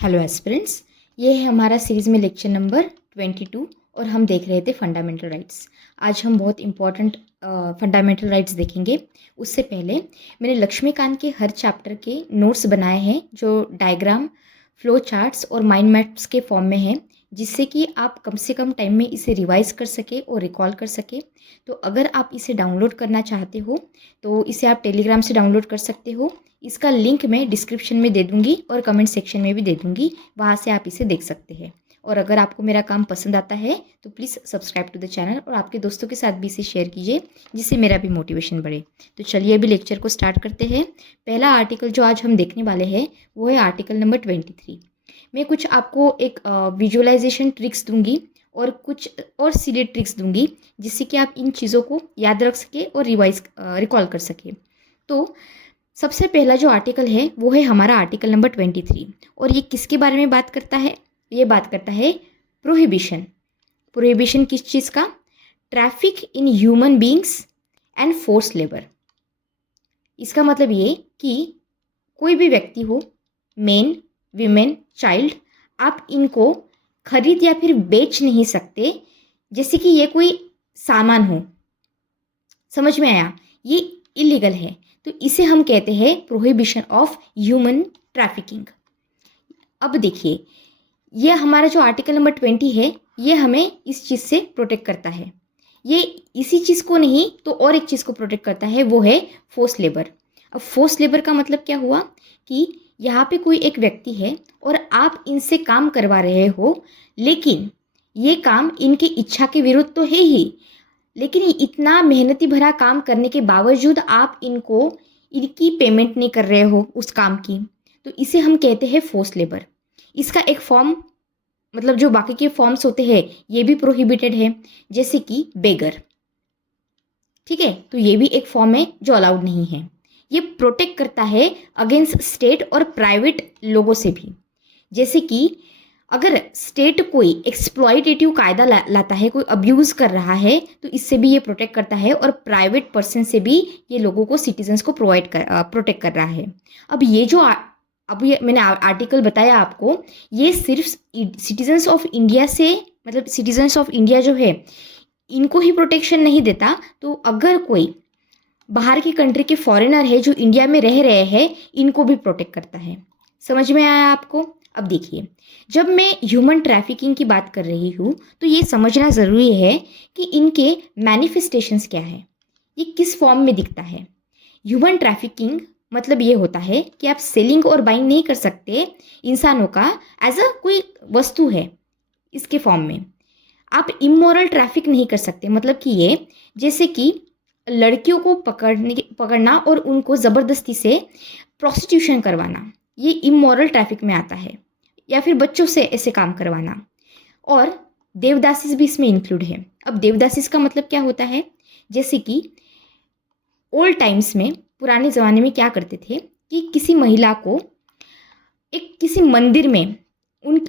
Hello aspirants, ये है हमारा सीरीज़ में लेक्चर नंबर 22 और हम देख रहे थे फंडामेंटल राइट्स। आज हम बहुत इंपॉर्टेंट फंडामेंटल राइट्स देखेंगे। उससे पहले मैंने लक्ष्मीकांत के हर चैप्टर के नोट्स बनाए हैं जो डायग्राम, फ्लो चार्ट्स और माइंड मैप्स के फॉर्म में हैं, जिससे कि आप कम से कम टाइम में इसे रिवाइज कर सके और रिकॉल कर सके। तो अगर आप इसे डाउनलोड करना चाहते हो तो इसे आप टेलीग्राम से डाउनलोड कर सकते हो। इसका लिंक मैं डिस्क्रिप्शन में दे दूंगी और कमेंट सेक्शन में भी दे दूंगी, वहाँ से आप इसे देख सकते हैं। और अगर आपको मेरा काम पसंद आता है तो please subscribe to the channel और आपके दोस्तों के साथ भी इसे शेयर कीजिए, जिससे मेरा भी मोटिवेशन बढ़े। तो चलिए अभी लेक्चर को स्टार्ट करते हैं। पहला आर्टिकल जो आज हम देखने वाले हैं वो है आर्टिकल नंबर 23। मैं कुछ आपको एक विजुअलाइजेशन ट्रिक्स दूंगी और कुछ और सीधे ट्रिक्स दूंगी, जिससे कि आप इन चीज़ों को याद रख सके और रिकॉल कर सके। तो सबसे पहला जो आर्टिकल है वो है हमारा आर्टिकल नंबर 23 और ये किसके बारे में बात करता है? ये बात करता है प्रोहिबिशन। प्रोहिबिशन किस चीज़ का? Traffic in human beings and force labour. इसका मतलब ये कि कोई भी व्यक्ति हो, मेन, वीमेन, चाइल्ड, आप इनको खरीद या फिर बेच नहीं सकते जैसे कि ये कोई सामान हो। समझ में आया? ये इलीगल है, तो इसे हम कहते हैं प्रोहिबिशन ऑफ ह्यूमन ट्रैफिकिंग। अब देखिए, ये हमारा जो आर्टिकल नंबर 20 है ये हमें इस चीज़ से प्रोटेक्ट करता है। ये इसी चीज़ को नहीं तो और एक चीज़ को प्रोटेक्ट करता है, वो है फोर्स लेबर। अब फोर्स लेबर का मतलब क्या हुआ कि यहाँ पे कोई एक व्यक्ति है और आप इनसे काम करवा रहे हो, लेकिन ये काम इनकी इच्छा के विरुद्ध तो है ही, लेकिन इतना मेहनती भरा काम करने के बावजूद आप इनको इनकी पेमेंट नहीं कर रहे हो उस काम की, तो इसे हम कहते हैं फोर्स लेबर। इसका एक फॉर्म, मतलब जो बाकी के फॉर्म्स होते हैं ये भी प्रोहिबिटेड है, जैसे कि बेगर। ठीक है, तो ये भी एक फॉर्म है जो अलाउड नहीं है। ये प्रोटेक्ट करता है अगेंस्ट स्टेट और प्राइवेट लोगों से भी। जैसे कि अगर स्टेट कोई एक्सप्लॉइटेटिव कायदा लाता है, कोई अब्यूज़ कर रहा है, तो इससे भी ये प्रोटेक्ट करता है और प्राइवेट पर्सन से भी ये लोगों को, सिटीजन्स को प्रोटेक्ट कर रहा है। अब ये जो अब ये मैंने आर्टिकल बताया आपको, ये सिर्फ सिटीजन्स ऑफ इंडिया से, मतलब सिटीजन्स ऑफ इंडिया जो है इनको ही प्रोटेक्शन नहीं देता, तो अगर कोई बाहर की कंट्री के फॉरेनर है जो इंडिया में रह रहे हैं, इनको भी प्रोटेक्ट करता है। समझ में आया आपको? अब देखिए, जब मैं ह्यूमन ट्रैफिकिंग की बात कर रही हूँ तो ये समझना ज़रूरी है कि इनके मैनिफेस्टेशंस क्या है, ये किस फॉर्म में दिखता है। ह्यूमन ट्रैफिकिंग मतलब ये होता है कि आप सेलिंग और बाइंग नहीं कर सकते इंसानों का एज अ कोई वस्तु है, इसके फॉर्म में। आप इमोरल ट्रैफिक नहीं कर सकते, मतलब कि ये जैसे कि लड़कियों को पकड़ना और उनको ज़बरदस्ती से प्रोस्टिट्यूशन करवाना, ये इमोरल ट्रैफिक में आता है, या फिर बच्चों से ऐसे काम करवाना। और देवदासीज भी इसमें इंक्लूड है। अब देवदासीज का मतलब क्या होता है? जैसे कि ओल्ड टाइम्स में, पुराने ज़माने में क्या करते थे कि किसी महिला को एक किसी मंदिर में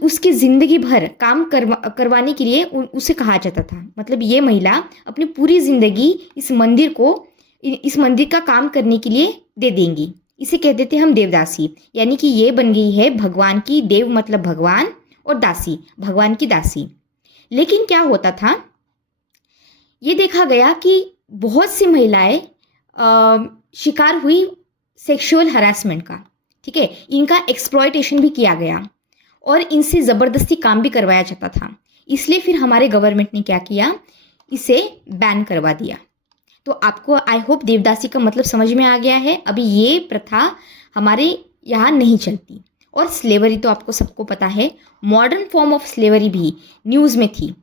उसकी ज़िंदगी भर काम करवाने के लिए उसे कहा जाता था। मतलब ये महिला अपनी पूरी ज़िंदगी इस मंदिर का काम करने के लिए दे देंगी। इसे कहते थे हम देवदासी, यानी कि ये बन गई है भगवान की, देव मतलब भगवान और दासी भगवान की दासी। लेकिन क्या होता था, ये देखा गया कि बहुत सी महिलाएं शिकार हुई सेक्सुअल हरासमेंट का। ठीक है, इनका एक्सप्लॉयटेशन भी किया गया और इनसे ज़बरदस्ती काम भी करवाया जाता था। इसलिए फिर हमारे गवर्नमेंट ने क्या किया, इसे बैन करवा दिया। तो आपको आई होप देवदासी का मतलब समझ में आ गया है। अभी ये प्रथा हमारे यहाँ नहीं चलती। और स्लेवरी तो आपको सबको पता है, मॉडर्न फॉर्म ऑफ स्लेवरी भी न्यूज़ में थी।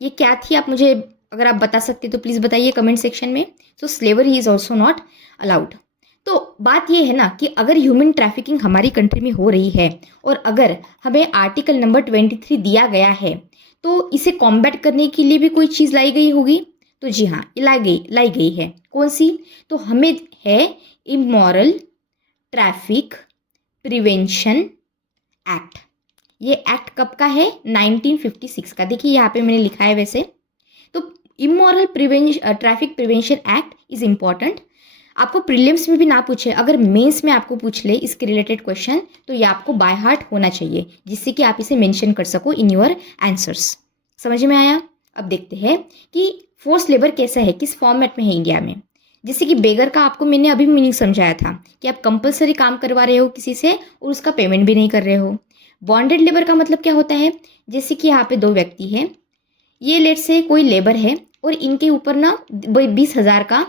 ये क्या थी, आप मुझे अगर आप बता सकते तो प्लीज़ बताइए कमेंट सेक्शन में। So slavery is also not allowed. तो बात ये है ना कि अगर ह्यूमन ट्रैफिकिंग हमारी कंट्री में हो रही है और अगर हमें आर्टिकल नंबर 23 दिया गया है, तो इसे कॉम्बैट करने के लिए भी कोई चीज़ लाई गई होगी। तो जी हाँ, ये लाई गई है। कौन सी? तो हमें है इमोरल ट्रैफिक प्रिवेंशन एक्ट। ये एक्ट कब का है? 1956 का। देखिए यहाँ पे मैंने लिखा है वैसे। तो immoral traffic prevention act is important. आपको प्रीलिम्स में भी ना पूछे, अगर मेंस में आपको पूछ ले इसके रिलेटेड क्वेश्चन, तो ये आपको बाय हार्ट होना चाहिए, जिससे कि आप इसे मेंशन कर सको इन योर आंसर्स। समझ में आया? अब देखते हैं कि फोर्स लेबर कैसा है, किस फॉर्मेट में है इंडिया में। जैसे कि बेगर का आपको मैंने अभी मीनिंग समझाया था कि आप कंपलसरी काम करवा रहे हो किसी से और उसका पेमेंट भी नहीं कर रहे हो। बॉन्डेड लेबर का मतलब क्या होता है, जैसे कि यहाँ पे दो व्यक्ति हैं, ये लेट से कोई लेबर है और इनके ऊपर ना 20,000 का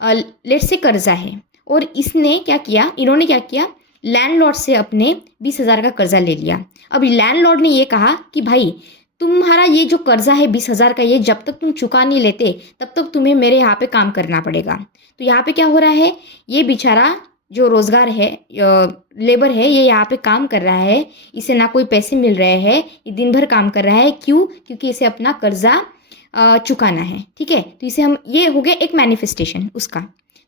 लेट से कर्जा है, और इन्होंने क्या किया, लैंडलॉर्ड से अपने 20,000 का कर्जा ले लिया। अब लैंडलॉर्ड ने ये कहा कि भाई तुम्हारा ये जो कर्जा है 20,000 का, ये जब तक तुम चुका नहीं लेते तब तक तुम्हें मेरे यहाँ पे काम करना पड़ेगा। तो यहाँ पे क्या हो रहा है, ये बेचारा जो रोजगार है, लेबर है, ये यहाँ पे काम कर रहा है, इसे ना कोई पैसे मिल रहे हैं, ये दिन भर काम कर रहा है। क्यों? क्योंकि इसे अपना कर्जा चुकाना है। ठीक है, तो इसे हम, ये हो गया एक मैनिफेस्टेशन उसका,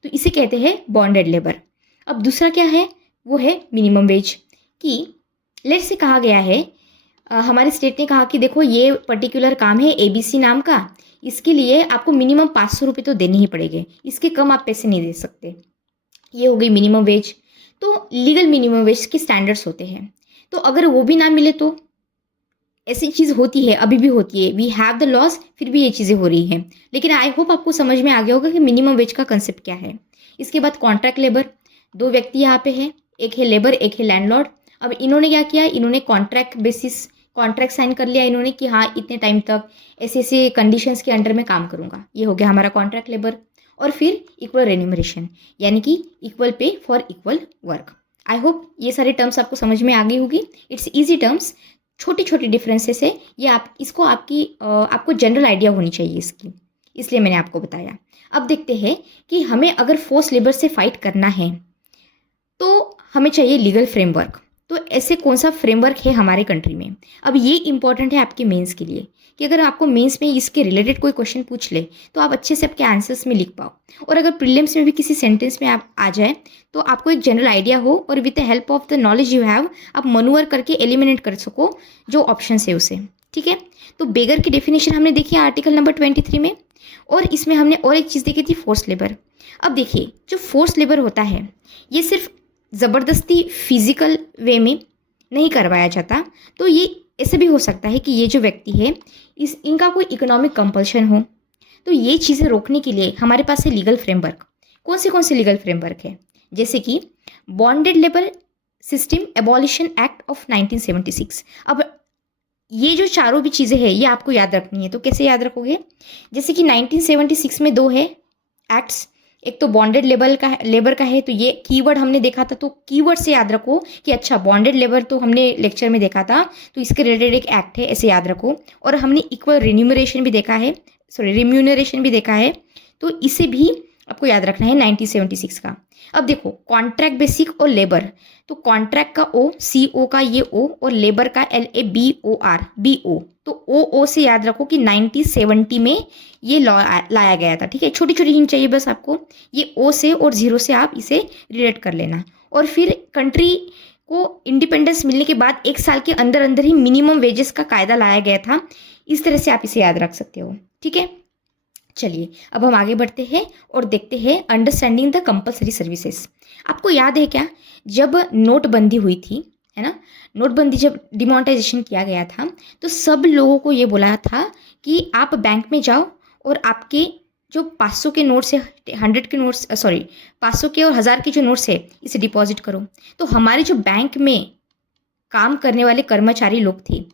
तो इसे कहते हैं बॉन्डेड लेबर। अब दूसरा क्या है, वो है मिनिमम वेज। कि लेट से कहा गया है, हमारे स्टेट ने कहा कि देखो ये पर्टिकुलर काम है ABC नाम का, इसके लिए आपको मिनिमम 500 रुपये तो देने ही पड़ेंगे, इसके कम आप पैसे नहीं दे सकते। ये हो गई मिनिमम वेज। तो लीगल मिनिमम वेज के स्टैंडर्ड्स होते हैं, तो अगर वो भी ना मिले तो ऐसी चीज़ होती है, अभी भी होती है, वी हैव द लॉज, फिर भी ये चीज़ें हो रही हैं। लेकिन आई होप आपको समझ में आ गया होगा कि मिनिमम वेज का कंसेप्ट क्या है। इसके बाद कॉन्ट्रैक्ट लेबर, दो व्यक्ति यहाँ पे हैं, एक है लेबर एक है लैंडलॉर्ड। अब इन्होंने क्या किया, इन्होंने कॉन्ट्रैक्ट बेसिस कॉन्ट्रैक्ट साइन कर लिया इन्होंने कि हाँ इतने टाइम तक ऐसे ऐसे कंडीशंस के अंडर में काम करूँगा, ये हो गया हमारा कॉन्ट्रैक्ट लेबर। और फिर इक्वल रेन्यूमरेशन, यानी कि equal pay for equal work. I hope ये सारे टर्म्स आपको समझ में आ गई होगी। इट्स ईजी टर्म्स, छोटी छोटी डिफरेंसेस है ये, आपको जनरल आइडिया होनी चाहिए इसकी, इसलिए मैंने आपको बताया। अब देखते हैं कि हमें अगर फोर्स लेबर से फाइट करना है तो हमें चाहिए लीगल फ्रेमवर्क। तो ऐसे कौन सा फ्रेमवर्क है हमारे कंट्री में। अब ये इंपॉर्टेंट है आपके मेंस के लिए, कि अगर आपको मेंस में इसके रिलेटेड कोई क्वेश्चन पूछ ले तो आप अच्छे से आपके आंसर्स में लिख पाओ, और अगर प्रीलिम्स में भी किसी सेंटेंस में आप आ जाए तो आपको एक जनरल आइडिया हो, और with the help of the knowledge you have आप मनूवर करके एलिमिनेट कर सको जो ऑप्शन है उसे। ठीक है, तो बेगर की डेफिनेशन हमने देखी आर्टिकल नंबर 23 में, और इसमें हमने और एक चीज़ देखी थी, फोर्स लेबर। अब देखिए जो फोर्स लेबर होता है ये सिर्फ ज़बरदस्ती फिजिकल वे में नहीं करवाया जाता, तो ये ऐसे भी हो सकता है कि ये जो व्यक्ति है इनका कोई इकोनॉमिक कंपल्शन हो। तो ये चीज़ें रोकने के लिए हमारे पास है लीगल फ्रेमवर्क। कौन से लीगल फ्रेमवर्क है, जैसे कि bonded labour system abolition act of 1976। अब ये जो चारों भी चीज़ें हैं ये आपको याद रखनी है, तो कैसे याद रखोगे, जैसे कि 1976 में दो है एक्ट्स, एक तो बॉन्डेड लेबर का है, तो ये कीवर्ड हमने देखा था, तो कीवर्ड से याद रखो कि अच्छा बॉन्डेड लेबर तो हमने लेक्चर में देखा था, तो इसके रिलेटेड एक एक्ट है, ऐसे याद रखो। और हमने इक्वल रिन्यूमरेशन भी देखा है, रिम्यूनरेशन भी देखा है, तो इसे भी आपको याद रखना है 1976 का। अब देखो कॉन्ट्रैक्ट बेसिक और लेबर, तो कॉन्ट्रैक्ट का ओ, CO का ये ओ, और लेबर का LABOR BO, तो ओ से याद रखो कि 1970 में ये लॉ लाया गया था। ठीक है, छोटी छोटी हिंट चाहिए बस आपको, ये ओ से और 0 से आप इसे रिलेट कर लेना। और फिर कंट्री को इंडिपेंडेंस मिलने के बाद 1 साल के अंदर अंदर ही मिनिमम वेजेस का कायदा लाया गया था, इस तरह से आप इसे याद रख सकते हो। ठीक है, चलिए अब हम आगे बढ़ते हैं और देखते हैं अंडरस्टैंडिंग द कंपलसरी सर्विसेज। आपको याद है क्या, जब नोटबंदी हुई थी, है ना, नोटबंदी जब डिमोनेटाइजेशन किया गया था, तो सब लोगों को ये बोला था कि आप बैंक में जाओ और आपके जो 500 के नोट्स है, 100 के नोट्स, 500 के और 1000 के जो नोट्स है इसे डिपॉजिट करो। तो हमारे जो बैंक में काम करने वाले कर्मचारी लोग थे,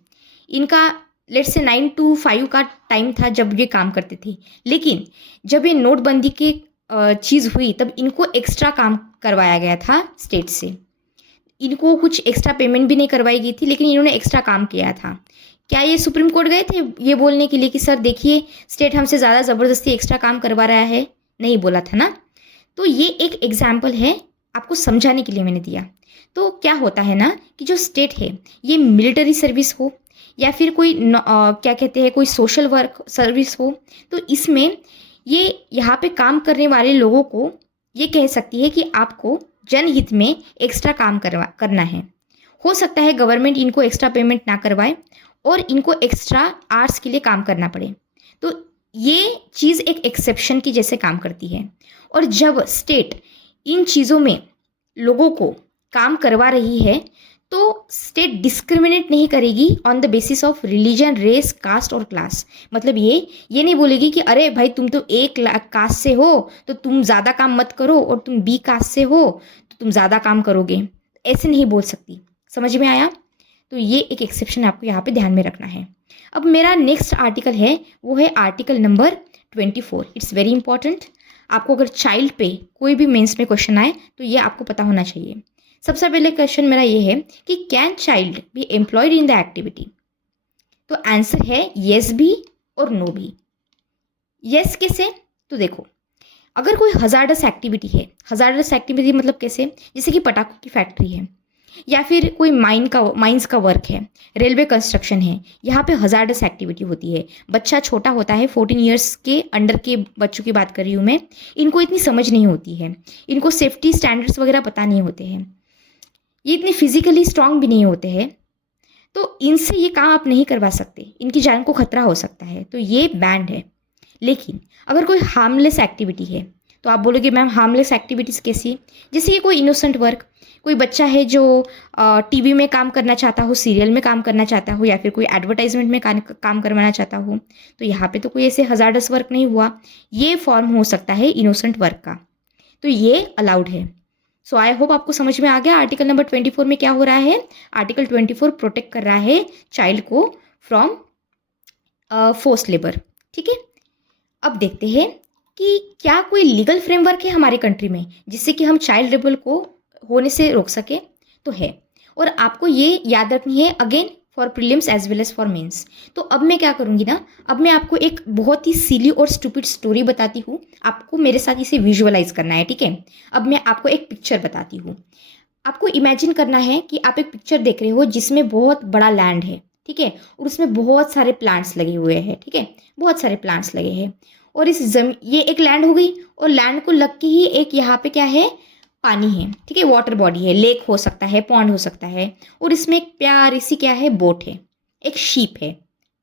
इनका लेट्स से 9 to 5 का टाइम था जब ये काम करते थे, लेकिन जब ये नोटबंदी की चीज़ हुई तब इनको एक्स्ट्रा काम करवाया गया था स्टेट से। इनको कुछ एक्स्ट्रा पेमेंट भी नहीं करवाई गई थी, लेकिन इन्होंने एक्स्ट्रा काम किया था। क्या ये सुप्रीम कोर्ट गए थे ये बोलने के लिए कि सर देखिए स्टेट हमसे ज़्यादा ज़बरदस्ती एक्स्ट्रा काम करवा रहा है? नहीं बोला था ना। तो ये एक एग्जाम्पल है, आपको समझाने के लिए मैंने दिया। तो क्या होता है ना कि जो स्टेट है, ये मिलिट्री सर्विस हो या फिर कोई क्या कहते हैं कोई सोशल वर्क सर्विस हो, तो इसमें ये यहाँ पे काम करने वाले लोगों को ये कह सकती है कि आपको जनहित में एक्स्ट्रा काम करना है। हो सकता है गवर्नमेंट इनको एक्स्ट्रा पेमेंट ना करवाए और इनको एक्स्ट्रा आवर्स के लिए काम करना पड़े। तो ये चीज़ एक एक्सेप्शन की जैसे काम करती है। और जब स्टेट इन चीज़ों में लोगों को काम करवा रही है तो स्टेट डिस्क्रिमिनेट नहीं करेगी on the basis of religion, race, caste और क्लास। मतलब ये नहीं बोलेगी कि अरे भाई तुम तो एक कास्ट से हो तो तुम ज़्यादा काम मत करो, और तुम बी कास्ट से हो तो तुम ज़्यादा काम करोगे, ऐसे नहीं बोल सकती। समझ में आया? तो ये एक एक्सेप्शन आपको यहाँ पे ध्यान में रखना है। अब मेरा नेक्स्ट आर्टिकल है, वो है article number 24। It's very important. आपको अगर चाइल्ड पे कोई भी मेंस में क्वेश्चन आए तो ये आपको पता होना चाहिए। सबसे पहले क्वेश्चन मेरा ये है कि can child be employed in the activity? तो आंसर है येस भी और नो भी। येस कैसे? तो देखो, अगर कोई हजार्डस एक्टिविटी है, हजार्डस एक्टिविटी मतलब कैसे, जैसे कि पटाखों की फैक्ट्री है, या फिर कोई माइंस का वर्क है, रेलवे कंस्ट्रक्शन है, यहाँ पे हजार्डस एक्टिविटी होती है। बच्चा छोटा होता है, 14 ईयर्स के अंडर के बच्चों की बात कर रही हूँ मैं, इनको इतनी समझ नहीं होती है, इनको सेफ्टी स्टैंडर्ड्स वगैरह पता नहीं होते हैं, ये इतने फिजिकली स्ट्रांग भी नहीं होते हैं, तो इनसे ये काम आप नहीं करवा सकते, इनकी जान को खतरा हो सकता है, तो ये बैंड है। लेकिन अगर कोई हार्मलेस एक्टिविटी है, तो आप बोलोगे मैम हार्मलेस एक्टिविटीज़ कैसी? जैसे ये कोई इनोसेंट वर्क, कोई बच्चा है जो टीवी में काम करना चाहता हो, सीरियल में काम करना चाहता हो, या फिर कोई एडवर्टाइजमेंट में काम करवाना चाहता हो, तो यहाँ पे तो कोई ऐसे हजार्डस वर्क नहीं हुआ, ये फॉर्म हो सकता है इनोसेंट वर्क का, तो ये अलाउड है। सो आई होप आपको समझ में आ गया आर्टिकल नंबर 24 में क्या हो रहा है। आर्टिकल 24 प्रोटेक्ट कर रहा है चाइल्ड को फ्रॉम फोर्स लेबर। ठीक है, अब देखते हैं कि क्या कोई लीगल फ्रेमवर्क है हमारे कंट्री में जिससे कि हम चाइल्ड लेबर को होने से रोक सके। तो है, और आपको ये याद रखनी है again for prelims as well as for mains. तो अब मैं क्या करूँगी ना, अब मैं आपको एक बहुत ही सिली और स्टूपिड स्टोरी बताती हूँ, आपको मेरे साथ इसे विजुअलाइज करना है। ठीक है, अब मैं आपको एक पिक्चर बताती हूँ। आपको इमेजिन करना है कि आप एक पिक्चर देख रहे हो जिसमें बहुत बड़ा लैंड है, ठीक है, और उसमें बहुत सारे प्लांट्स लगे हुए हैं, ठीक है, बहुत सारे प्लांट्स लगे हैं, और ये एक लैंड हो गई, और लैंड को लग के ही एक यहाँ पे क्या है, पानी है, ठीक है, वाटर बॉडी है, लेक हो सकता है, पॉन्ड हो सकता है, और इसमें एक प्यारी सी क्या है, बोट है, एक शीप है।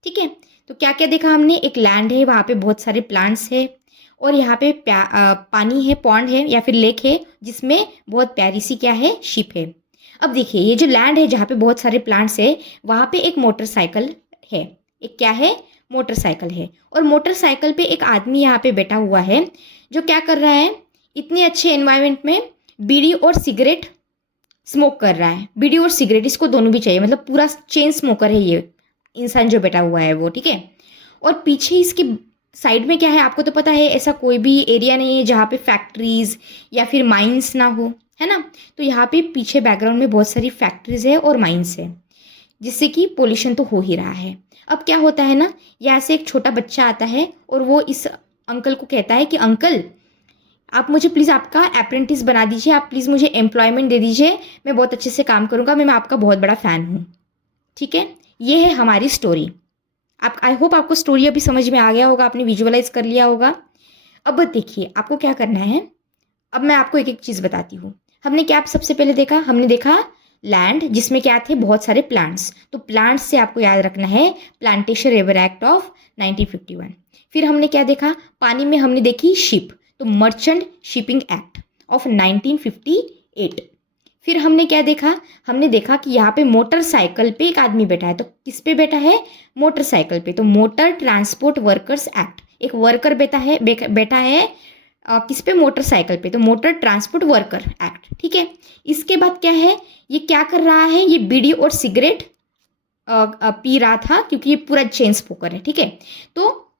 ठीक है, तो क्या क्या देखा हमने, एक लैंड है, वहाँ पे बहुत सारे प्लांट्स है, और यहाँ पे पानी है, पॉन्ड है या फिर लेक है, जिसमें बहुत प्यारी सी क्या है, शिप है। अब देखिए ये जो लैंड है जहाँ पे बहुत सारे प्लांट्स है, वहाँ पे एक मोटरसाइकिल है, एक क्या है, मोटरसाइकिल है, और मोटरसाइकिल पे एक आदमी यहाँ पे बैठा हुआ है जो क्या कर रहा है, इतने अच्छे एनवायरनमेंट में बीड़ी और सिगरेट स्मोक कर रहा है। बीड़ी और सिगरेट इसको दोनों भी चाहिए, मतलब पूरा चेन स्मोकर है ये इंसान जो बैठा हुआ है वो। ठीक है, और पीछे इसके साइड में क्या है, आपको तो पता है ऐसा कोई भी एरिया नहीं है जहाँ पे फैक्ट्रीज या फिर माइंस ना हो, है ना। तो यहाँ पे पीछे बैकग्राउंड में बहुत सारी फैक्ट्रीज है और माइंस है, जिससे कि पोल्यूशन तो हो ही रहा है। अब क्या होता है ना, यहाँ से एक छोटा बच्चा आता है और वो इस अंकल को कहता है कि अंकल आप मुझे प्लीज़ आपका अप्रेंटिस बना दीजिए, आप प्लीज़ मुझे एम्प्लॉयमेंट दे दीजिए, मैं बहुत अच्छे से काम करूँगा, मैं आपका बहुत बड़ा फ़ैन हूँ। ठीक है, ये है हमारी स्टोरी। आप आई होप आपको स्टोरी अभी समझ में आ गया होगा, आपने विजुअलाइज कर लिया होगा। अब देखिए आपको क्या करना है, अब मैं आपको एक एक चीज़ बताती हूँ। हमने क्या सबसे पहले देखा, हमने देखा लैंड जिसमें क्या थे, बहुत सारे प्लांट्स। तो प्लांट्स से आपको याद रखना है प्लांटेशन लेबर एक्ट ऑफ 1951। फिर हमने क्या देखा, पानी में हमने देखी शिप, तो मर्चेंट शिपिंग एक्ट ऑफ 1958। फिर हमने क्या देखा, हमने देखा कि यहाँ पे मोटरसाइकिल पे एक आदमी बैठा है, तो किस पे बैठा है, मोटरसाइकिल पे, तो मोटर ट्रांसपोर्ट वर्कर्स एक्ट, एक वर्कर बैठा है किस पे, मोटरसाइकिल पे, तो मोटर ट्रांसपोर्ट वर्कर एक्ट। ठीक है, इसके बाद क्या है, ये क्या कर रहा है, ये बीड़ी और सिगरेट पी रहा था क्योंकि ये पूरा चेन स्मोकर है। ठीक है, तो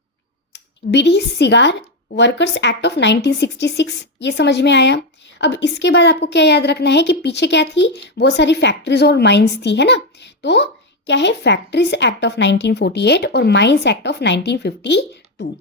बीड़ी सिगार वर्कर्स एक्ट ऑफ 1966 ये समझ में आया। अब इसके बाद आपको क्या याद रखना है कि पीछे क्या थी, बहुत सारी फैक्ट्रीज और माइंस थी, है ना। तो क्या है, फैक्ट्रीज एक्ट ऑफ 1948 और माइंस एक्ट ऑफ 1952।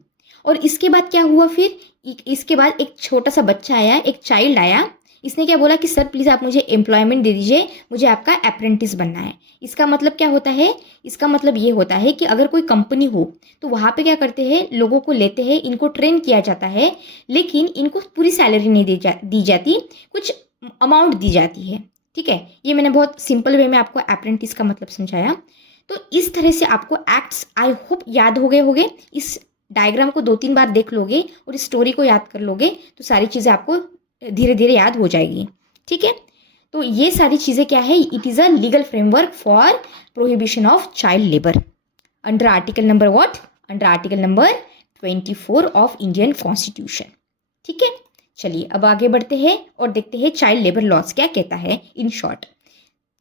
और इसके बाद क्या हुआ, फिर इसके बाद एक छोटा सा बच्चा आया, एक चाइल्ड आया, इसने क्या बोला कि सर प्लीज़ आप मुझे एम्प्लॉयमेंट दे दीजिए, मुझे आपका अप्रेंटिस बनना है। इसका मतलब क्या होता है, इसका मतलब ये होता है कि अगर कोई कंपनी हो तो वहाँ पे क्या करते हैं, लोगों को लेते हैं, इनको ट्रेन किया जाता है, लेकिन इनको पूरी सैलरी नहीं दी जाती, कुछ अमाउंट दी जाती है। ठीक है, ये मैंने बहुत सिंपल वे में आपको अप्रेंटिस का मतलब समझाया। तो इस तरह से आपको एक्ट्स आई होप याद हो गए होंगे। इस डायग्राम को 2-3 बार देख लोगे और इस स्टोरी को याद कर लोगे तो सारी चीज़ें आपको धीरे धीरे याद हो जाएगी, ठीक है। तो ये सारी चीज़ें क्या है, it is a legal framework for prohibition of child labour under article number what, under article number 24 of Indian constitution, ठीक है। चलिए अब आगे बढ़ते हैं और देखते हैं चाइल्ड लेबर लॉज क्या कहता है in short.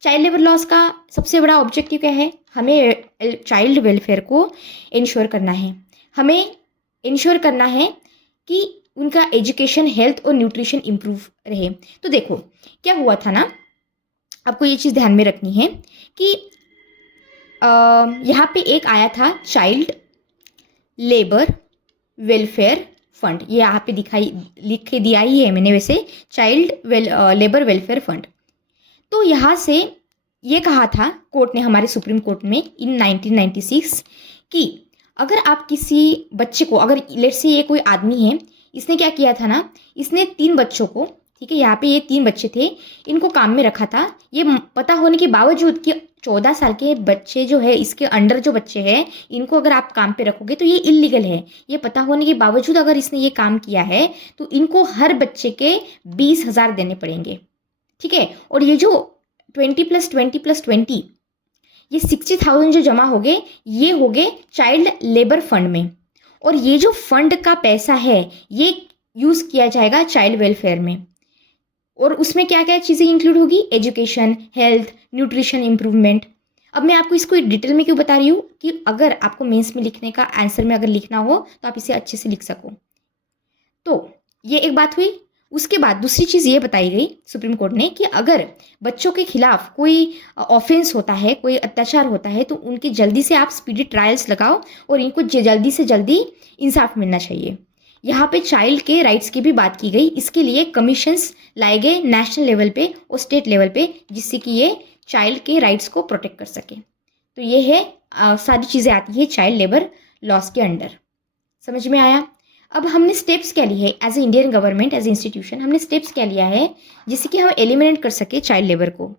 Child labour laws का सबसे बड़ा ऑब्जेक्टिव क्या है, हमें चाइल्ड वेलफेयर को इंश्योर करना है, हमें इंश्योर करना है कि उनका एजुकेशन, हेल्थ और न्यूट्रिशन इम्प्रूव रहे। तो देखो क्या हुआ था ना, आपको ये चीज़ ध्यान में रखनी है कि यहाँ पे एक आया था चाइल्ड लेबर वेलफेयर फंड, ये यहाँ पे दिखाई लिख के दिया ही है मैंने वैसे, चाइल्ड लेबर वेलफेयर फंड। तो यहाँ से ये कहा था कोर्ट ने, हमारे सुप्रीम कोर्ट में इन 1996 कि अगर आप किसी बच्चे को, अगर लेट्स से ये कोई आदमी है, इसने क्या किया था ना, इसने 3 बच्चों को, ठीक है, यहाँ पे ये 3 बच्चे थे, इनको काम में रखा था, ये पता होने के बावजूद कि 14 साल के बच्चे जो है, इसके अंडर जो बच्चे हैं, इनको अगर आप काम पे रखोगे तो ये इलीगल है, ये पता होने के बावजूद अगर इसने ये काम किया है तो इनको हर बच्चे के 20,000 देने पड़ेंगे, ठीक है। और ये जो 20+20+20 ये 60,000 जो जमा हो गए, ये हो गए चाइल्ड लेबर फंड में, और ये जो फंड का पैसा है ये यूज़ किया जाएगा चाइल्ड वेलफेयर में। और उसमें क्या क्या चीज़ें इंक्लूड होगी, एजुकेशन, हेल्थ, न्यूट्रिशन इम्प्रूवमेंट। अब मैं आपको इसको डिटेल में क्यों बता रही हूँ कि अगर आपको मेंस में लिखने का आंसर में अगर लिखना हो तो आप इसे अच्छे से लिख सको। तो ये एक बात हुई। उसके बाद दूसरी चीज़ ये बताई गई सुप्रीम कोर्ट ने कि अगर बच्चों के खिलाफ कोई ऑफेंस होता है, कोई अत्याचार होता है, तो उनकी जल्दी से आप स्पीडी ट्रायल्स लगाओ और इनको जल्दी से जल्दी इंसाफ मिलना चाहिए। यहाँ पे चाइल्ड के राइट्स की भी बात की गई, इसके लिए कमीशंस लाए गए नेशनल लेवल पे और स्टेट लेवल पे, जिससे कि ये चाइल्ड के राइट्स को प्रोटेक्ट कर सके। तो ये है सारी चीज़ें आती है चाइल्ड लेबर लॉज के अंडर। समझ में आया। अब हमने स्टेप्स क्या लिए as a Indian government, as a institution, हमने स्टेप्स क्या लिया है जिससे कि हम एलिमिनेट कर सके चाइल्ड लेबर को।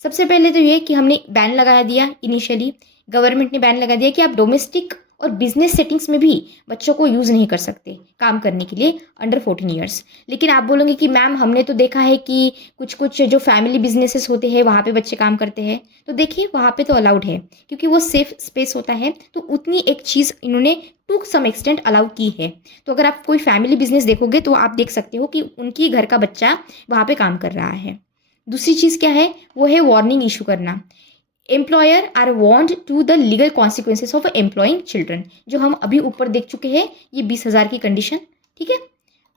सबसे पहले तो ये कि हमने बैन लगा दिया, इनिशियली गवर्नमेंट ने बैन लगा दिया कि आप डोमेस्टिक और बिजनेस सेटिंग्स में भी बच्चों को यूज़ नहीं कर सकते काम करने के लिए अंडर 14 ईयर्स। लेकिन आप बोलोगे कि मैम हमने तो देखा है कि कुछ कुछ जो फैमिली बिजनेसेस होते हैं वहाँ पे बच्चे काम करते हैं, तो देखिए वहाँ पे तो अलाउड है क्योंकि वो सेफ स्पेस होता है, तो उतनी एक चीज़ इन्होंने टू सम एक्सटेंट अलाउ की है। तो अगर आप कोई फैमिली बिजनेस देखोगे तो आप देख सकते हो कि उनकी घर का बच्चा वहाँ पे काम कर रहा है। दूसरी चीज़ क्या है, वो है वार्निंग इशू करना। Employer are warned to the legal consequences of employing children, जो हम अभी ऊपर देख चुके हैं, ये 20,000 की कंडीशन, ठीक है,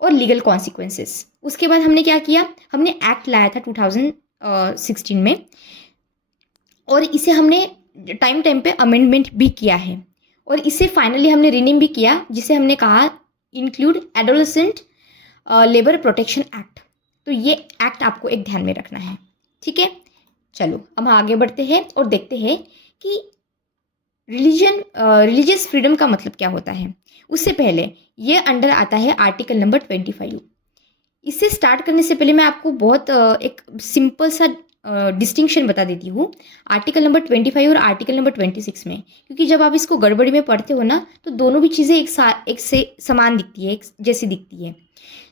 और लीगल कॉन्सिक्वेंसेस। उसके बाद हमने क्या किया, हमने एक्ट लाया था 2016 में, और इसे हमने टाइम टाइम पे अमेंडमेंट भी किया है, और इसे फाइनली हमने रीनेम भी किया, जिसे हमने कहा include adolescent labour protection act. तो ये एक्ट आपको एक ध्यान में रखना है, ठीक है। चलो अब हम आगे बढ़ते हैं और देखते हैं कि रिलीजियस फ्रीडम का मतलब क्या होता है। उससे पहले ये अंडर आता है आर्टिकल नंबर 25। इससे स्टार्ट करने से पहले मैं आपको बहुत एक सिंपल सा डिस्टिंक्शन बता देती हूँ आर्टिकल नंबर 25 और आर्टिकल नंबर 26 में, क्योंकि जब आप इसको गड़बड़ी में पढ़ते हो ना तो दोनों भी चीज़ें एक से समान दिखती है, एक जैसी दिखती है।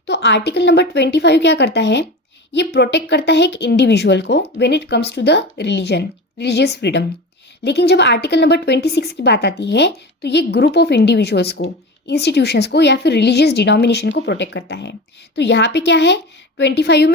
तो आर्टिकल नंबर 25 क्या करता है, ये प्रोटेक्ट करता है एक इंडिविजुअल को when it comes to the religious freedom. लेकिन जब आर्टिकल नंबर 26 की बात आती है तो ये ग्रुप ऑफ इंडिविजुअल्स को, इंस्टीट्यूशंस को या फिर रिलीजियस डिनोमिनेशन को प्रोटेक्ट करता है। तो यहाँ पे क्या है, 25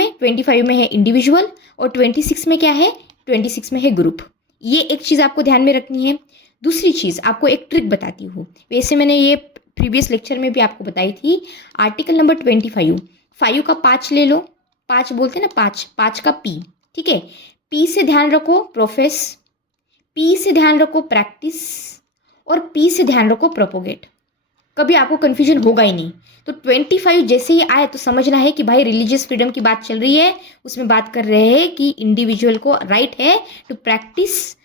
में है इंडिविजुअल, और 26 में क्या है, 26 में है ग्रुप। ये एक चीज़ आपको ध्यान में रखनी है। दूसरी चीज़ आपको एक ट्रिक बताती हूँ, वैसे मैंने ये प्रीवियस लेक्चर में भी आपको बताई थी। आर्टिकल नंबर 25, 5 का 5 ले लो, 5 बोलते हैं ना, 5 का पी, ठीक है। पी से ध्यान रखो प्रोफेस, पी से ध्यान रखो प्रैक्टिस, और पी से ध्यान रखो प्रोपोगेट। कभी आपको कन्फ्यूजन होगा ही नहीं। तो 25 जैसे ही आए तो समझना है कि भाई रिलीजियस फ्रीडम की बात चल रही है, उसमें बात कर रहे हैं कि इंडिविजुअल को राइट है टू प्रैक्टिस,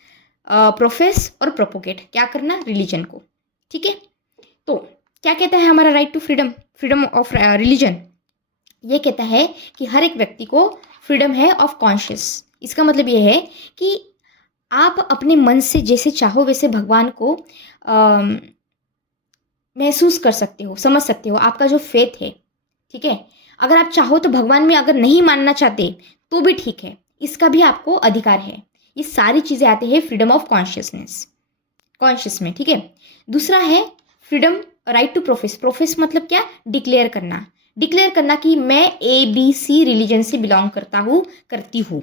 प्रोफेस और प्रोपोगेट, क्या करना, रिलीजन को, ठीक है। तो क्या कहता है हमारा right to freedom, freedom of religion, ये कहता है कि हर एक व्यक्ति को फ्रीडम है ऑफ कॉन्शियस। इसका मतलब ये है कि आप अपने मन से जैसे चाहो वैसे भगवान को महसूस कर सकते हो, समझ सकते हो, आपका जो फेथ है, ठीक है। अगर आप चाहो तो भगवान में अगर नहीं मानना चाहते तो भी ठीक है, इसका भी आपको अधिकार है। ये सारी चीज़ें आती है फ्रीडम ऑफ कॉन्शियस में, ठीक है। दूसरा है freedom, right to profess. Profess मतलब क्या? डिक्लेयर करना कि मैं ABC रिलीजन से बिलोंग करती हूँ,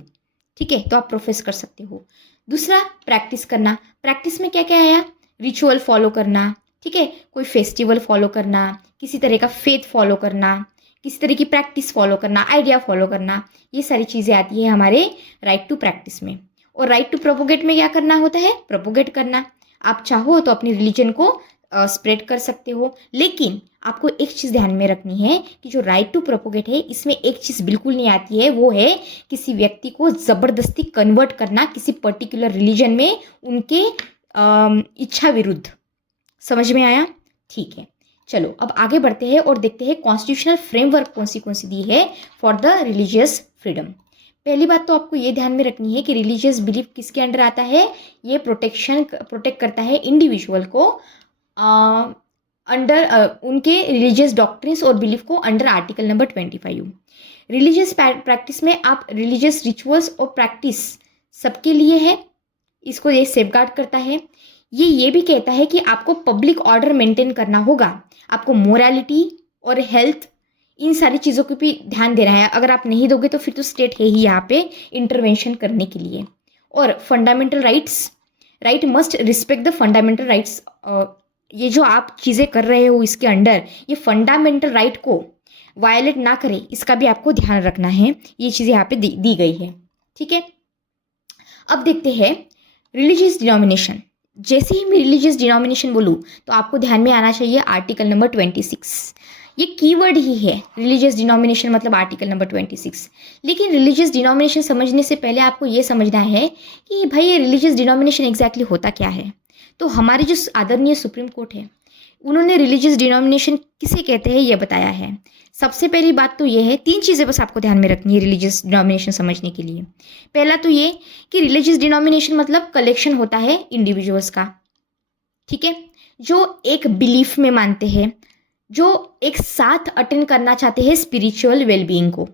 ठीक है, तो आप प्रोफेस कर सकते हो। दूसरा प्रैक्टिस करना। प्रैक्टिस में क्या क्या आया? रिचुअल फॉलो करना, ठीक है, कोई फेस्टिवल फॉलो करना, किसी तरह का फेथ फॉलो करना, किसी तरह की प्रैक्टिस फॉलो करना, आइडिया फॉलो करना, ये सारी चीज़ें आती है हमारे राइट टू प्रैक्टिस में। और राइट टू प्रोपोगेट में क्या करना होता है? प्रोपोगेट करना। आप चाहो तो अपनी रिलीजन को स्प्रेड कर सकते हो, लेकिन आपको एक चीज़ ध्यान में रखनी है कि जो राइट टू प्रोपोगेट है, इसमें एक चीज़ बिल्कुल नहीं आती है, वो है किसी व्यक्ति को ज़बरदस्ती कन्वर्ट करना किसी पर्टिकुलर रिलीजन में उनके इच्छा विरुद्ध। समझ में आया? ठीक है, चलो अब आगे बढ़ते हैं और देखते हैं कॉन्स्टिट्यूशनल फ्रेमवर्क कौन सी दी है फॉर द रिलीजियस फ्रीडम। पहली बात तो आपको ये ध्यान में रखनी है कि रिलीजियस बिलीफ किसके अंडर आता है? ये प्रोटेक्ट करता है इंडिविजुअल को अंडर उनके रिलीजियस डॉक्ट्रिन्स और बिलीफ को under article number 25। Religious practice में आप रिलीजियस रिचुअल्स और प्रैक्टिस सबके लिए है, इसको ये सेफगार्ड करता है। ये भी कहता है कि आपको पब्लिक ऑर्डर मेंटेन करना होगा, आपको मोरालिटी और हेल्थ, इन सारी चीज़ों को भी ध्यान देना है। अगर आप नहीं दोगे तो फिर तो स्टेट है ही यहाँ पे इंटरवेंशन करने के लिए। और fundamental right must respect the fundamental rights. ये जो आप चीज़ें कर रहे हो इसके अंडर, ये फंडामेंटल राइट को वायलेट ना करे, इसका भी आपको ध्यान रखना है। ये चीज़ यहाँ पे दी गई है, ठीक है। अब देखते हैं रिलीजियस डिनोमिनेशन। जैसे ही मैं रिलीजियस डिनोमिनेशन बोलूँ तो आपको ध्यान में आना चाहिए आर्टिकल नंबर 26। ये कीवर्ड ही है, रिलीजियस डिनोमिनेशन मतलब आर्टिकल नंबर 26। लेकिन रिलीजियस डिनोमिनेशन समझने से पहले आपको ये समझना है कि भाई ये रिलीजियस डिनोमिनेशन एग्जैक्टली होता क्या है। तो हमारे जो आदरणीय सुप्रीम कोर्ट है, उन्होंने रिलीजियस डिनोमिनेशन किसे कहते हैं ये बताया है। सबसे पहली बात तो ये है, 3 चीज़ें बस आपको ध्यान में रखनी है रिलीजियस डिनोमिनेशन समझने के लिए। पहला तो ये कि रिलीजियस डिनोमिनेशन मतलब कलेक्शन होता है इंडिविजुअल्स का, ठीक है, जो एक बिलीफ में मानते हैं, जो एक साथ अटेंड करना चाहते हैं स्पिरिचुअल वेलबीइंग को।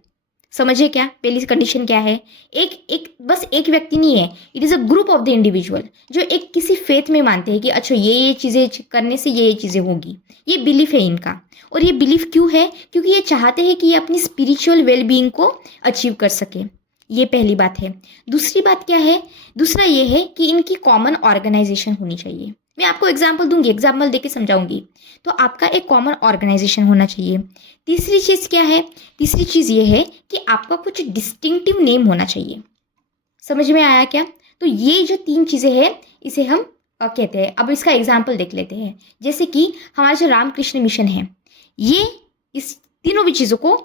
समझिए क्या पहली कंडीशन क्या है? बस एक व्यक्ति नहीं है, it is a group of the individual जो एक किसी फेथ में मानते हैं कि अच्छा ये चीज़ें करने से ये चीज़ें होगी। ये बिलीफ है इनका। और ये बिलीफ क्यों है? क्योंकि ये चाहते हैं कि ये अपनी स्पिरिचुअल वेलबीइंग को अचीव कर सके। ये पहली बात है। दूसरी बात क्या है? दूसरा ये है कि इनकी कॉमन ऑर्गेनाइजेशन होनी चाहिए। मैं आपको एग्जाम्पल दूंगी, एग्जाम्पल देके समझाऊंगी। तो आपका एक कॉमन ऑर्गेनाइजेशन होना चाहिए। तीसरी चीज़ क्या है? तीसरी चीज़ ये है कि आपका कुछ डिस्टिंक्टिव नेम होना चाहिए। समझ में आया क्या? तो ये जो 3 चीज़ें हैं इसे हम कहते हैं। अब इसका एग्जाम्पल देख लेते हैं। जैसे कि हमारा जो रामकृष्ण मिशन है, ये इस तीनों भी चीज़ों को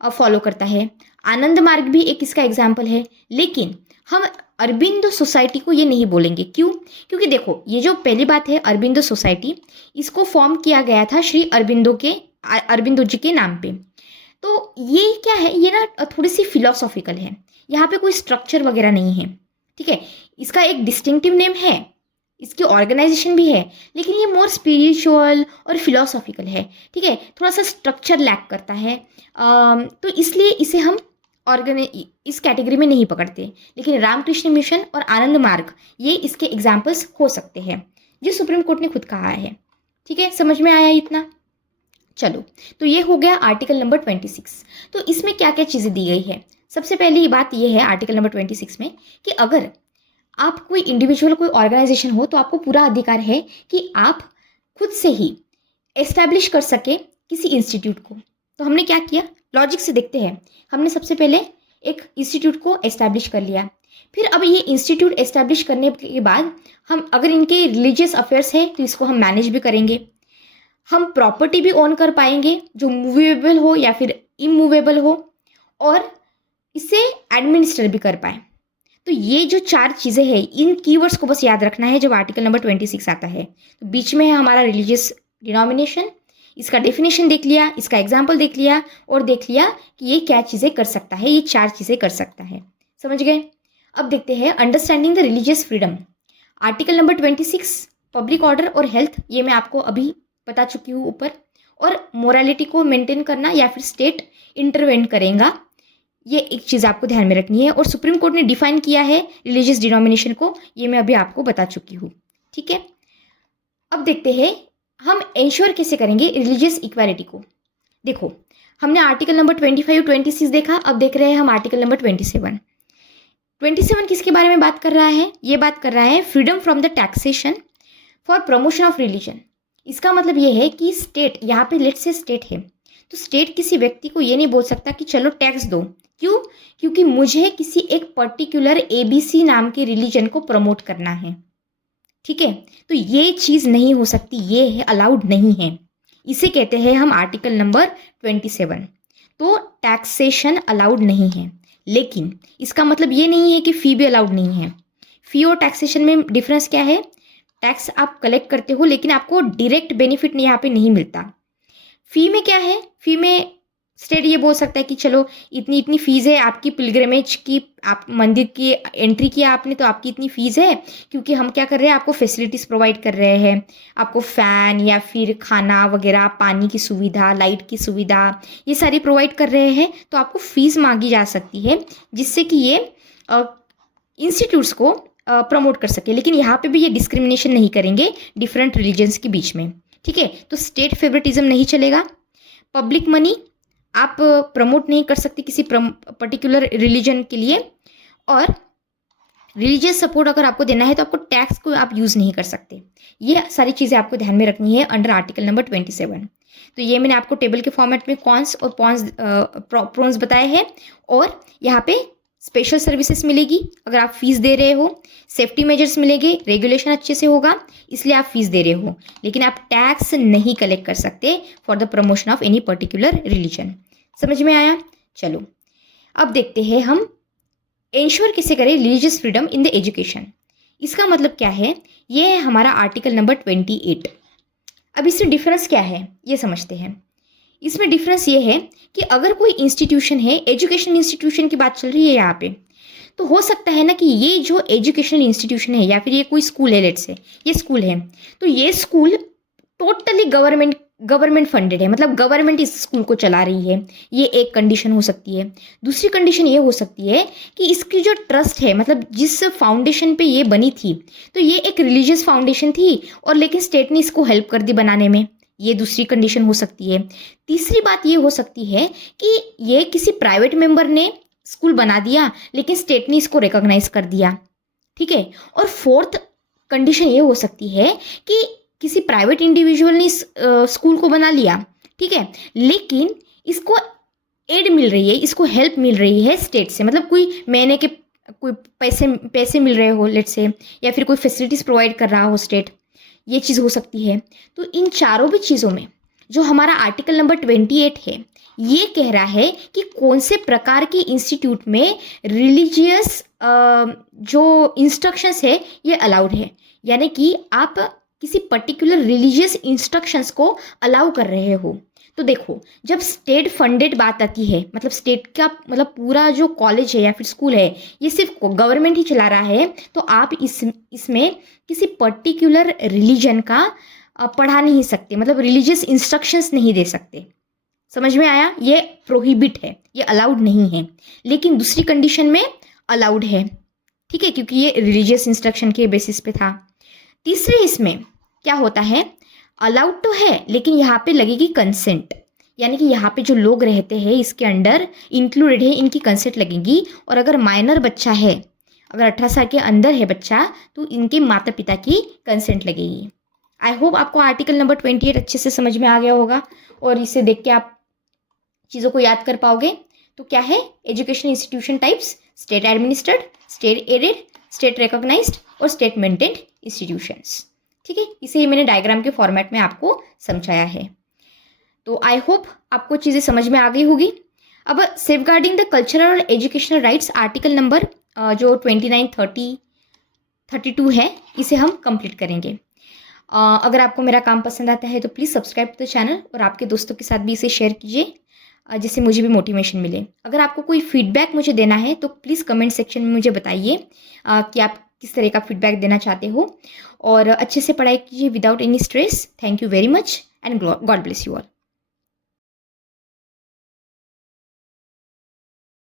फॉलो करता है। आनंद मार्ग भी एक इसका एग्जाम्पल है। लेकिन हम अरबिंदो सोसाइटी को ये नहीं बोलेंगे। क्यों? क्योंकि देखो, ये जो पहली बात है अरबिंदो सोसाइटी, इसको फॉर्म किया गया था श्री अरबिंदो जी के नाम पे। तो ये क्या है? ये ना थोड़ी सी फिलोसॉफिकल है, यहाँ पे कोई स्ट्रक्चर वगैरह नहीं है, ठीक है। इसका एक डिस्टिंक्टिव नेम है, इसकी ऑर्गेनाइजेशन भी है, लेकिन ये मोर स्पिरिचुअल और फिलोसॉफिकल है, ठीक है, थोड़ा सा स्ट्रक्चर लैक करता है। तो इसलिए इसे हम इस कैटेगरी में नहीं पकड़ते। लेकिन रामकृष्ण मिशन और आनंद मार्ग ये इसके एग्जाम्पल्स हो सकते हैं, जो सुप्रीम कोर्ट ने खुद कहा है, ठीक है। समझ में आया इतना? चलो, तो ये हो गया आर्टिकल नंबर 26। तो इसमें क्या क्या चीज़ें दी गई है? सबसे पहली बात ये है आर्टिकल नंबर 26 में कि अगर आप कोई इंडिविजुअल, कोई ऑर्गेनाइजेशन हो, तो आपको पूरा अधिकार है कि आप खुद से ही एस्टैब्लिश कर सके किसी इंस्टीट्यूट को। तो हमने क्या किया? लॉजिक से देखते हैं। हमने सबसे पहले एक इंस्टीट्यूट को एस्टैब्लिश कर लिया। फिर अब ये इंस्टीट्यूट एस्टैब्लिश करने के बाद हम अगर इनके रिलीजियस अफेयर्स है तो इसको हम मैनेज भी करेंगे। हम प्रॉपर्टी भी ओन कर पाएंगे जो मूवेबल हो या फिर इमूवेबल हो, और इसे एडमिनिस्टर भी कर पाए। तो ये जो 4 चीज़ें हैं, इन कीवर्ड्स को बस याद रखना है जब आर्टिकल नंबर 26 आता है। तो बीच में है हमारा रिलीजियस डिनोमिनेशन, इसका डेफिनेशन देख लिया, इसका एग्जाम्पल देख लिया, और देख लिया कि ये क्या चीज़ें कर सकता है, ये 4 चीज़ें कर सकता है। समझ गए? अब देखते हैं understanding the religious freedom. Article number 26 public order और हेल्थ, ये मैं आपको अभी बता चुकी हूँ ऊपर। और मोरालिटी को मेंटेन करना या फिर स्टेट इंटरवेंट करेगा, ये एक चीज़ आपको ध्यान में रखनी है। और सुप्रीम कोर्ट ने डिफाइन किया है रिलीजियस डिनोमिनेशन को, ये मैं अभी आपको बता चुकी हूँ। ठीक है, अब देखते हैं हम इंश्योर कैसे करेंगे रिलीजियस इक्वालिटी को। देखो, हमने आर्टिकल नंबर 25 26 देखा, अब देख रहे हैं हम आर्टिकल नंबर 27। 27 किसके बारे में बात कर रहा है? ये बात कर रहा है freedom from the taxation for promotion of religion. इसका मतलब ये है कि स्टेट, यहाँ पे लेट्स से स्टेट है, तो स्टेट किसी व्यक्ति को ये नहीं बोल सकता कि चलो टैक्स दो। क्यों? क्योंकि मुझे किसी एक पर्टिकुलर ABC नाम के रिलीजन को प्रमोट करना है। ठीक है, तो ये चीज़ नहीं हो सकती, ये है अलाउड नहीं है। इसे कहते हैं हम आर्टिकल नंबर 27। तो टैक्सेशन अलाउड नहीं है, लेकिन इसका मतलब ये नहीं है कि फ़ी भी अलाउड नहीं है। फ़ी और टैक्सेशन में डिफरेंस क्या है? टैक्स आप कलेक्ट करते हो लेकिन आपको डायरेक्ट बेनिफिट यहाँ पे नहीं मिलता। फ़ी में क्या है? फ़ी में स्टेट ये बोल सकता है कि चलो इतनी इतनी फ़ीस है आपकी पिलग्रिमेज की, आप मंदिर की एंट्री किया आपने तो आपकी इतनी फ़ीस है, क्योंकि हम क्या कर रहे हैं, आपको फैसिलिटीज़ प्रोवाइड कर रहे हैं, आपको फ़ैन या फिर खाना वगैरह, पानी की सुविधा, लाइट की सुविधा, ये सारी प्रोवाइड कर रहे हैं, तो आपको फ़ीस मांगी जा सकती है जिससे कि ये इंस्टीट्यूट्स को प्रमोट कर सके। लेकिन यहाँ पे भी ये डिस्क्रिमिनेशन नहीं करेंगे डिफरेंट रिलीजन्स के बीच में। ठीक है, तो स्टेट फेवरेटिज्म नहीं चलेगा। पब्लिक मनी आप प्रमोट नहीं कर सकते किसी पर्टिकुलर रिलीजन के लिए। और रिलीजियस सपोर्ट अगर आपको देना है तो आपको टैक्स को आप यूज़ नहीं कर सकते। ये सारी चीज़ें आपको ध्यान में रखनी है अंडर आर्टिकल नंबर 27। तो ये मैंने आपको टेबल के फॉर्मेट में कॉन्स और प्रोन्स बताए हैं। और यहाँ पे स्पेशल सर्विसेज मिलेगी अगर आप फीस दे रहे हो, सेफ्टी मेजर्स मिलेंगे, रेगुलेशन अच्छे से होगा इसलिए आप फीस दे रहे हो, लेकिन आप टैक्स नहीं कलेक्ट कर सकते for the promotion of any particular religion. समझ में आया? चलो अब देखते हैं हम इंश्योर कैसे करें religious freedom in the education. इसका मतलब क्या है? ये है हमारा आर्टिकल नंबर 28। अब इसमें डिफरेंस क्या है ये समझते हैं। इसमें डिफरेंस ये है कि अगर कोई इंस्टीट्यूशन है, एजुकेशन इंस्टीट्यूशन की बात चल रही है यहाँ पे, तो हो सकता है ना कि ये जो एजुकेशनल इंस्टीट्यूशन है या फिर ये कोई स्कूल है, लेट्स से ये स्कूल है, तो ये स्कूल टोटली गवर्नमेंट फंडेड है, मतलब गवर्नमेंट इस स्कूल को चला रही है। ये एक कंडीशन हो सकती है। दूसरी कंडीशन ये हो सकती है कि इसकी जो ट्रस्ट है, मतलब जिस फाउंडेशन पे ये बनी थी, तो ये एक रिलीजियस फाउंडेशन थी और लेकिन स्टेट ने इसको हेल्प कर दी बनाने में। ये दूसरी कंडीशन हो सकती है। तीसरी बात ये हो सकती है कि ये किसी प्राइवेट मेंबर ने स्कूल बना दिया लेकिन स्टेट ने इसको रिकॉग्नाइज कर दिया। ठीक है, और फोर्थ कंडीशन ये हो सकती है कि किसी प्राइवेट इंडिविजुअल ने इस स्कूल को बना लिया, ठीक है, लेकिन इसको एड मिल रही है, इसको हेल्प मिल रही है स्टेट से, मतलब कोई महीने के कोई पैसे मिल रहे हो लेट्स से, या फिर कोई फैसिलिटीज़ प्रोवाइड कर रहा हो स्टेट, ये चीज़ हो सकती है। तो इन चारों भी चीज़ों में जो हमारा आर्टिकल नंबर 28 है, ये कह रहा है कि कौन से प्रकार के इंस्टीट्यूट में रिलीजियस जो इंस्ट्रक्शंस है ये अलाउड है, यानी कि आप किसी पर्टिकुलर रिलीजियस इंस्ट्रक्शंस को अलाउ कर रहे हो। तो देखो, जब स्टेट फंडेड बात आती है, मतलब स्टेट का मतलब पूरा जो कॉलेज है या फिर स्कूल है ये सिर्फ गवर्नमेंट ही चला रहा है, तो आप इसमें किसी पर्टिकुलर रिलीजन का पढ़ा नहीं सकते, मतलब रिलीजियस इंस्ट्रक्शंस नहीं दे सकते। समझ में आया? ये प्रोहिबिट है, ये अलाउड नहीं है। लेकिन दूसरी कंडीशन में अलाउड है, ठीक है, क्योंकि ये रिलीजियस इंस्ट्रक्शन के बेसिस पे था। तीसरे इसमें क्या होता है, अलाउड तो है लेकिन यहाँ पे लगेगी कंसेंट, यानी कि यहाँ पे जो लोग रहते हैं इसके अंडर इंक्लूडेड है, इनकी कंसेंट लगेगी। और अगर माइनर बच्चा है, अगर 18 साल के अंदर है बच्चा, तो इनके माता पिता की कंसेंट लगेगी। आई होप आपको आर्टिकल नंबर 28 अच्छे से समझ में आ गया होगा और इसे देख के आप चीज़ों को याद कर पाओगे। तो क्या है education institution types? State administered, state aided, state recognised और स्टेट मेंटेन्ड इंस्टीट्यूशंस। ठीक है, इसे ही मैंने डायग्राम के फॉर्मेट में आपको समझाया है। तो आई होप आपको चीज़ें समझ में आ गई होगी। अब सेफगार्डिंग द कल्चरल और एजुकेशनल राइट्स आर्टिकल नंबर जो 29, 30, 32 है, इसे हम कंप्लीट करेंगे। अगर आपको मेरा काम पसंद आता है तो please subscribe to the channel और आपके दोस्तों के साथ भी इसे शेयर कीजिए जिससे मुझे भी मोटिवेशन मिले। अगर आपको कोई फीडबैक मुझे देना है तो प्लीज़ कमेंट सेक्शन में मुझे बताइए कि आप किस तरह का फीडबैक देना चाहते हो, और अच्छे से पढ़ाई कीजिए without any stress. Thank you very much and God bless you all.